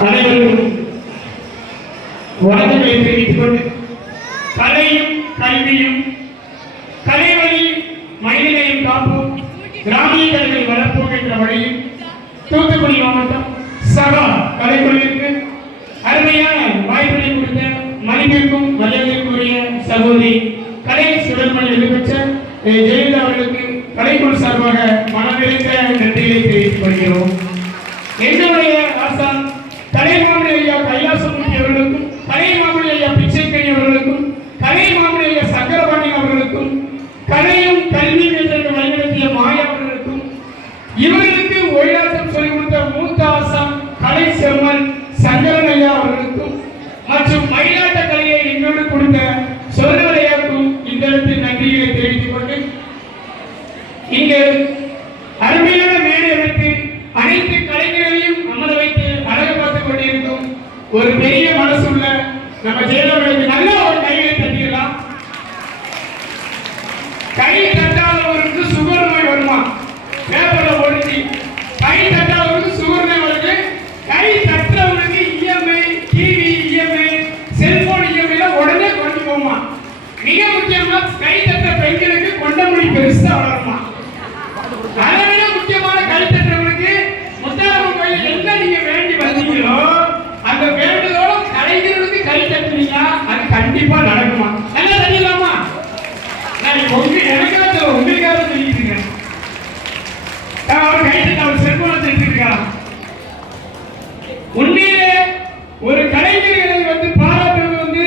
அனைவரும் வணக்கங்களை தெரிவித்துக் கொண்டு கலையும் கல்வியும் கலைவழி மனிதனையும் காப்போம் கிராமிய கலைகளை வளர்ப்போம் என்ற வழியில் தூத்துக்குடி மாவட்டம் சகா கலைக்குழுவிற்கு அருமையான வாய்ப்பினை கொடுத்த மனிதனுக்கும் மரியாதைக்குரிய சகோதரி கலை சுடர்மணி எழுபெற்ற ஜெயலலிதா அவர்களுக்கு கலைக்குழு சார்பாக மனமிருந்த நன்றியை தெரிவித்துக் கொள்கிறோம். என்னுடைய ஆசான் நம்ம செய்தவர்களுக்கு நல்ல ஒரு கையை தட்டிடலாம். கை தட்டாதவருக்கு சுகர் நோய் வருமா? பேப்பர்ல போடுச்சு. கை தட்டாதவருக்கு சுகர் நோய் வருது. கை தட்டுறவருக்கு EMI TV EMI cellphone EMI உடனே கொண்டு போமா மிக முக்கியமா கை தட்ட பெண்களுக்கு கொண்டமுடி பெருசா வளருமா அதை விட முக்கியமான கழித்தற்றவங்களுக்கு முத்தாரம்மன் கோயில் என்ன நீங்க வேண்டி வந்தீங்களோ அந்த வேண்டுதோட கலைஞர்களுக்கு கை தட்டுனீங்கன்னா அது கண்டிப்பா நடக்குமா? நல்லா தெரியலாமா நான் உங்க எனக்காக உங்களுக்காக சொல்லிட்டு இருக்கேன். நான் அவர் கை தட்ட அவர் செல்போனை தட்டிருக்கான் உண்மையிலே ஒரு கலைஞர்களை வந்து பாராட்டுறது வந்து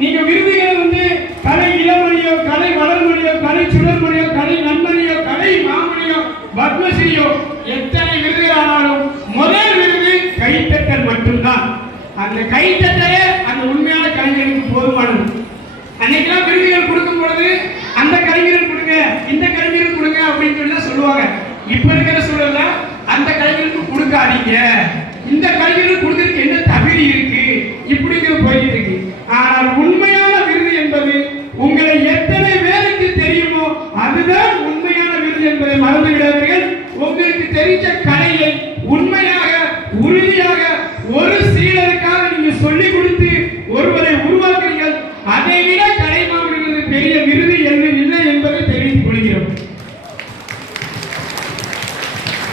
நீங்க விருதுகளை வந்து கலை இளமணியோ கலை வளர்மணியோ கலை சுடர்மணியோ கலை நன்மணியோ கலை மாமணியோ பத்மஸ்ரீயோ எத்தனை விருதுகள் ஆனாலும் முதல் விருது கைத்தட்டல் மட்டும்தான். அந்த கைத்தட்டலே அந்த உண்மையான கலைஞருக்கு போதுமானது. அன்னைக்கெல்லாம் விருதுகள் கொடுக்கும் பொழுது அந்த கலைஞருக்கு கொடுங்க இந்த கலைஞருக்கு கொடுங்க அப்படின்னு சொல்லி தான் சொல்லுவாங்க. இப்ப இருக்கிற சூழல்ல அந்த கலைஞருக்கு கொடுக்காதீங்க. இந்த கலைஞருக்கு கொடுக்கறதுக்கு என்ன தகுதி இருக்கு? இப்படிங்கிற போயிட்டு இருக்கு. ஆனால் உண்மையான விருது என்பது உங்களை எத்தனை பேருக்கு தெரியுமோ அதுதான் உண்மையான விருது என்பதை மறந்து விடாதீர்கள் உங்களுக்கு தெரிஞ்ச கலையை உண்மையாக உறுதியாக ஒரு சீடருக்காக நீங்க சொல்லி கொடுத்து ஒருவரை உருவாக்குறீர்கள் அதை விட கலைமாமணி பெரிய விருது என்று இல்லை என்பதை தெரிவித்துக் கொள்கிறோம்.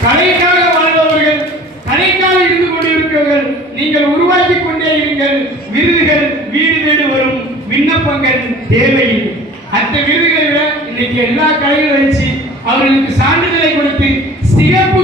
கலைக்காக வாழ்பவர்கள் கலைக்காக இருந்து கொண்டிருக்கிறவர்கள் நீங்கள் உருவாக்கி கொண்டே இருங்கள். விருதுகள் வீடு வீடு வரும். விண்ணப்பங்கள் தேவையில்லை. அந்த விருதுகளை விட இன்னைக்கு எல்லா கலைகளும் வச்சு அவர்களுக்கு சான்றிதழை கொடுத்து சிறப்பு